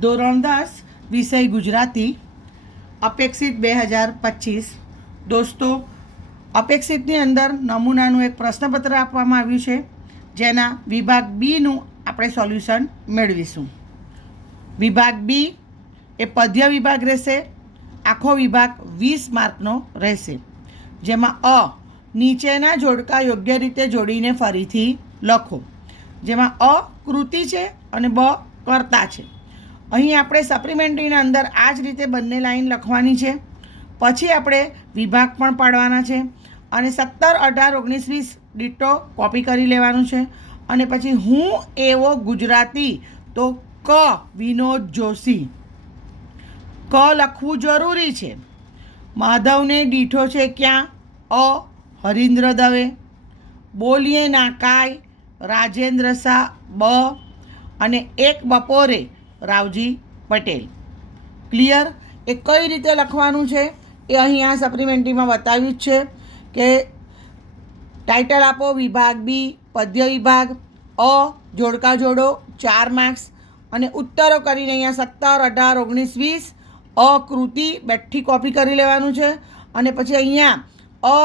ધોરણ 10 વિષય ગુજરાતી અપેક્ષિત 2025 દોસ્તો અપેક્ષિતની અંદર નમૂનાનું એક પ્રશ્નપત્ર આપવામાં આવ્યું છે જેના વિભાગ બીનું આપણે સોલ્યુશન મેળવીશું. વિભાગ બી એ પદ્ય વિભાગ રહેશે. આખો વિભાગ 20 માર્કનો રહેશે, જેમાં અ નીચેના જોડકા યોગ્ય રીતે જોડીને ફરીથી લખો. જેમાં અ કૃતિ છે અને બ કર્તા છે. અહીં આપણે સપ્લિમેન્ટરીના અંદર આ જ રીતે બંને લાઈન લખવાની છે. પછી આપણે વિભાગ પણ પાડવાના છે અને 17, 18, 19, 20 ડિટો કોપી કરી લેવાનું છે. અને પછી હું એવો ગુજરાતી તો ક વિનોદ જોશી ક લખવું જરૂરી છે. માધવને દીઠો છે ક્યાં? અ હરીન્દ્ર દવે. બોલીએ ના કાય રાજેન્દ્ર શાહ બ. અને એક બપોરે રાવજી પટેલ. ક્લિયર? એ કઈ રીતે લખવાનું છે એ અહીં આ સપ્લિમેન્ટરીમાં બતાવ્યું જ છે કે ટાઇટલ આપો વિભાગ બી પદ્ય વિભાગ, અ જોડકા જોડો 4 માર્ક્સ અને ઉત્તરો કરીને અહીંયા 17, 18, 19, 20 અ કૃતિ બેઠી કોપી કરી લેવાનું છે. અને પછી અહીંયા અ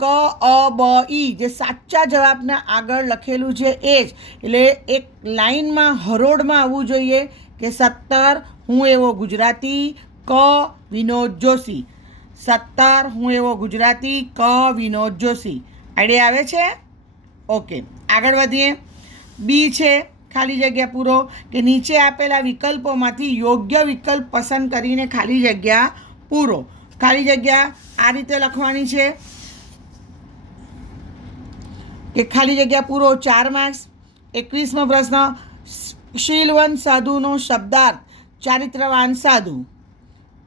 ક અ બ ઈ જે સાચા જવાબના આગળ લખેલું છે એ જ, એટલે એક લાઇનમાં હરોળમાં આવવું જોઈએ કે 17 હું એવો ગુજરાતી ક વિનોદ જોશી. 17 હું એવો ગુજરાતી ક વિનોદ જોશી. આઈડિયા આવે છે? ઓકે, આગળ વધીએ. બી છે ખાલી જગ્યા પૂરો, કે નીચે આપેલા વિકલ્પોમાંથી યોગ્ય વિકલ્પ પસંદ કરીને ખાલી જગ્યા પૂરો. ખાલી જગ્યા આ રીતે લખવાની છે કે ખાલી જગ્યા પૂરો 4 માર્ક્સ. 21મો પ્રશ્ન, શીલવંત સાધુનો શબ્દાર્થ ચારિત્રવાન સાધુ.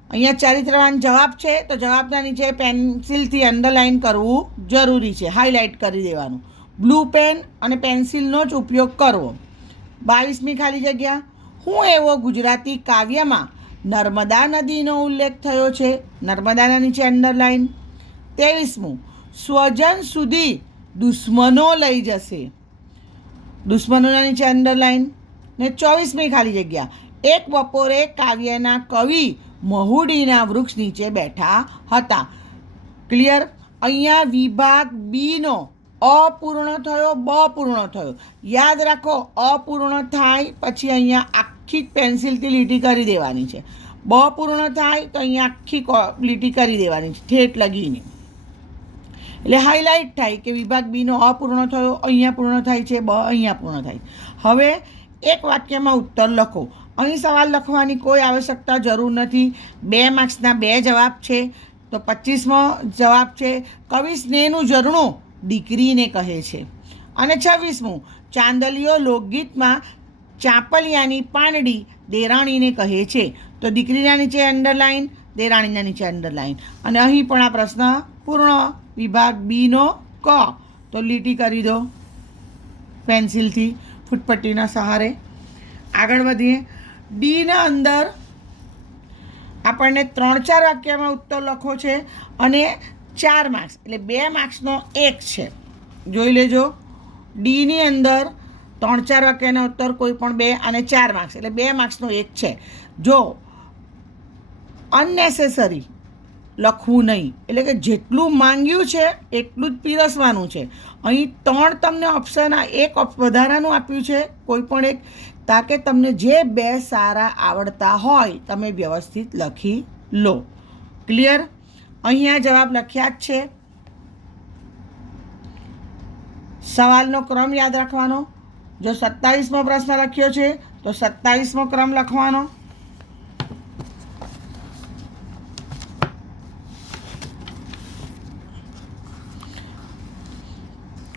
અહીંયા ચારિત્રવાન જવાબ છે તો જવાબના નીચે પેન્સિલથી અંડરલાઇન કરવું જરૂરી છે, હાઇલાઇટ કરી દેવાનું. બ્લુ પેન અને પેન્સિલનો જ ઉપયોગ કરવો. 22મી ખાલી જગ્યા, હું એવો ગુજરાતી કાવ્યમાં નર્મદા નદીનો ઉલ્લેખ થયો છે. નર્મદાના નીચે અંડરલાઇન. 23મું, સ્વજન સુધી દુશ્મનો લઈ જશે. દુશ્મનોના નીચે અંડરલાઇન. ને 24મી ખાલી જગ્યા, એક બપોરે કાવ્યના કવિ મહુડીના વૃક્ષ નીચે બેઠા હતા. ક્લિયર? અહીંયા વિભાગ બીનો અપૂર્ણ થયો, બ પૂર્ણ થયો. યાદ રાખો, અપૂર્ણ થાય પછી અહીંયા આખી પેન્સિલથી લીટી કરી દેવાની છે. બ પૂર્ણ થાય તો અહીંયા આખી લીટી કરી દેવાની છે ઠેઠ લગીને, એટલે હાઇલાઇટ થાય કે વિભાગ બીનો અપૂર્ણ થયો, અહીંયા પૂર્ણ થાય છે, બ અહીંયા પૂર્ણ થાય. હવે એક વાક્યમાં ઉત્તર લખો. અહીં સવાલ લખવાની કોઈ આવશ્યકતા જરૂર નથી. 2 માર્ક્સના 2 જવાબ છે. તો 25મો જવાબ છે, કવિ સ્નેહનું ઝરણું દીકરીને કહે છે. અને 26મું, ચાંદલિયો લોકગીતમાં ચાંપલિયાની પાંડડી દેરાણીને કહે છે. તો દીકરીના નીચે અંડરલાઇન, દેરાણીના નીચે અંડરલાઇન. અને અહીં પણ આ પ્રશ્ન પૂર્ણ. વિભાગ બીનો ક તો લીટી કરી દો પેન્સિલથી ફૂટપટ્ટીના સહારે. આગળ વધીએ. ડીના અંદર આપણને 3-4 વાક્યમાં ઉત્તર લખો છે અને 4 માર્ક્સ એટલે 2 માર્ક્સનો 1 છે. જોઈ લેજો. ડીની અંદર 3-4 વાક્યના ઉત્તર કોઈ પણ 2 અને 4 માર્ક્સ એટલે 2 માર્ક્સનો 1 છે. જો અનનેસેસરી લખવું નહીં, એટલે કે જેટલું માંગ્યું છે એટલું જ પીરસવાનું છે. અહીં 3 તમને ઓપ્શન એક વધારાનું આપ્યું છે કોઈ પણ એક, તાકે તમને જે 2 સારા આવડતા હોય તમે વ્યવસ્થિત લખી લો. ક્લિયર? અહીંયા જવાબ લખ્યા જ છે. સવાલનો ક્રમ યાદ રાખવાનો. જો 27મો પ્રશ્ન લખ્યો છે તો 27મો ક્રમ લખવાનો.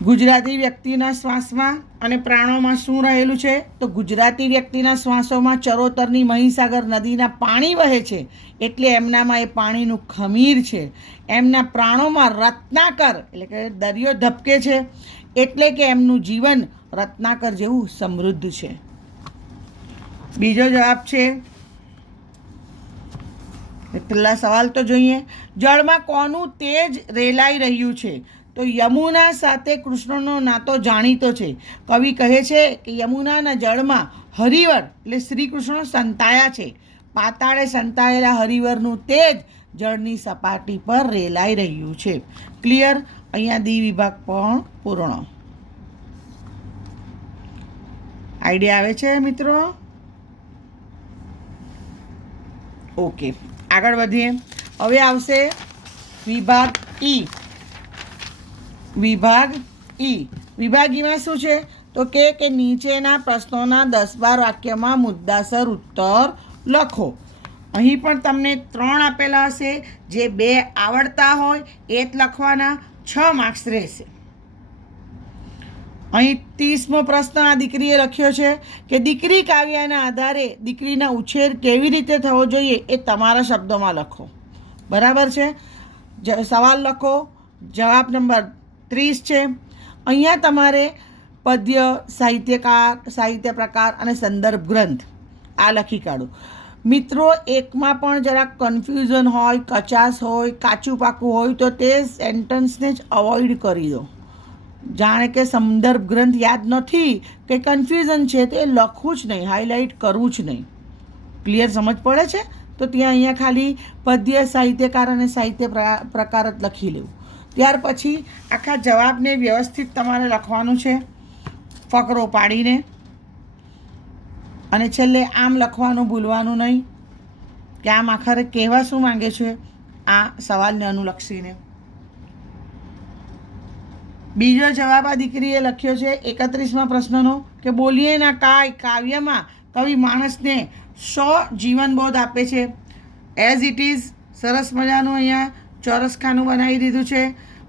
ગુજરાતી વ્યક્તિના શ્વાસમાં અને પ્રાણોમાં શું રહેલું છે? તો ગુજરાતી વ્યક્તિના શ્વાસોમાં ચરોતરની મહીસાગર નદીના પાણી વહે છે એટલે એમનામાં એ પાણીનું ખમીર છે. એમના પ્રાણોમાં રત્નાકર એટલે કે દરિયો ધબકે છે એટલે કે એમનું જીવન રત્નાકર જેવું સમૃદ્ધ છે. બીજો જવાબ છે, પહેલા સવાલ તો જોઈએ. જળમાં કોનું તેજ રેલાઈ રહ્યું છે? તો યમુના સાથે કૃષ્ણનો નાતો જાણીતો છે. કવિ કહે છે કે યમુનાના જળમાં હરિવર એટલે શ્રી કૃષ્ણ સંતાયા છે. પાતાળે સંતાયેલા હરિવરનું તેજ જળની સપાટી પર રેલાઈ રહ્યું છે. ક્લિયર? અહીંયા દી વિભાગ પણ પૂર્ણ. આઈડિયા આવે છે મિત્રો? ઓકે, આગળ વધીએ. હવે આવશે વિભાગ ઈ. વિભાગ ઈ. વિભાગ ઈમાં શું છે? તો કે નીચેના પ્રશ્નોના 10-12 વાક્યમાં મુદ્દાસર ઉત્તર લખો. અહીં પણ તમને 3 આપેલા હશે. જે 2 આવડતા હોય એ જ લખવાના. 6 માર્ક્સ રહેશે. અહીં 30મો પ્રશ્ન આ દીકરીએ લખ્યો છે કે દીકરી કાવ્યના આધારે દીકરીના ઉછેર કેવી રીતે થવો જોઈએ એ તમારા શબ્દોમાં લખો. બરાબર છે? સવાલ લખો. જવાબ નંબર 30 છે. અહીંયા તમારે પદ્ય, સાહિત્યકાર, સાહિત્ય પ્રકાર અને સંદર્ભ ગ્રંથ આ લખી કાઢો. મિત્રો, એકમાં પણ જરાક કન્ફ્યુઝન હોય, કચાશ હોય, કાચું પાકું હોય તો તે સેન્ટન્સને જ અવોઇડ કરી દો. જાણે કે સંદર્ભ ગ્રંથ યાદ નથી કે કન્ફ્યુઝન છે તો એ લખવું જ નહીં, હાઇલાઇટ કરવું જ નહીં. ક્લિયર? સમજ પડે છે? તો ત્યાં અહીંયા ખાલી પદ્ય, સાહિત્યકાર અને સાહિત્ય પ્રકાર જ લખી લેવું. ત્યાર પછી આખા જવાબને વ્યવસ્થિત તમારે લખવાનું છે, ફકરો પાડીને. અને છેલ્લે આમ લખવાનું ભૂલવાનું નહીં કે આમ આખરે કહેવા શું માંગે છે આ સવાલને અનુલક્ષીને. બીજો જવાબ આ દીકરીએ લખ્યો છે 31મા પ્રશ્નનો કે બોલીએના કાવ્યમાં કવિ માણસને શો જીવનબોધ આપે છે. એઝ ઇટ ઇઝ સરસ મજાનું અહીંયા ચોરસખાનું બનાવી દીધું છે.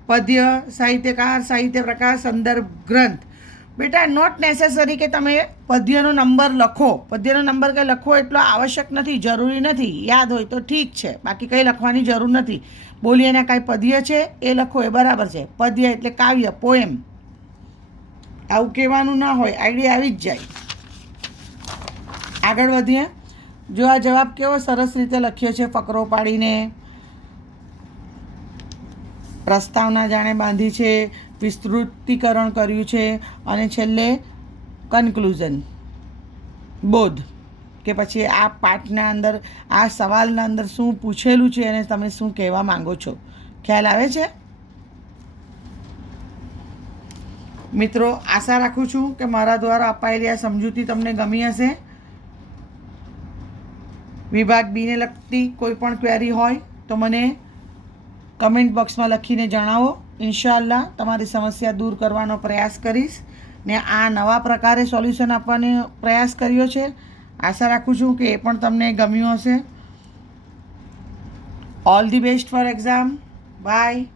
પદ્ય, સાહિત્યકાર, સાહિત્ય પ્રકાર, સંદર્ભ ગ્રંથ. બેટા, નોટ નેસેસરી કે તમે પદ્યનો નંબર લખો. પદ્યનો નંબર કંઈ લખવો એટલો આવશ્યક નથી, જરૂરી નથી. યાદ હોય તો ઠીક છે, બાકી કંઈ લખવાની જરૂર નથી. બોલીએના કાંઈ પદ્ય છે એ લખો, એ બરાબર છે. પદ્ય એટલે કાવ્ય, પોએમ. આવું કહેવાનું ના હોય, આઈડિયા આવી જ જાય. આગળ વધીએ. જો આ જવાબ કેવો સરસ રીતે લખ્યો છે, ફકરો પાડીને, પ્રસ્તાવના જાણે બાંધી છે, વિસ્તૃતીકરણ કર્યું છે અને છેલ્લે કન્ક્લુઝન, બોધ કે પછી આ પાઠના અંદર, આ સવાલના અંદર શું પૂછેલું છે અને તમે શું કહેવા માંગો છો. ખ્યાલ આવે છે? મિત્રો, આશા રાખું છું કે મારા દ્વારા અપાયેલી આ સમજૂતી તમને ગમી હશે. વિભાગ બીને લગતી કોઈ પણ ક્વેરી હોય તો મને કમેન્ટ બોક્સમાં લખીને જણાવો. ઇન્શાઅલ્લાહ તમારી સમસ્યા દૂર કરવાનો પ્રયાસ કરીશ ને આ નવા પ્રકારે સોલ્યુશન આપવાનો પ્રયાસ કર્યો છે. આશા રાખું છું કે એ પણ તમને ગમ્યું હશે. All the best for exam. By.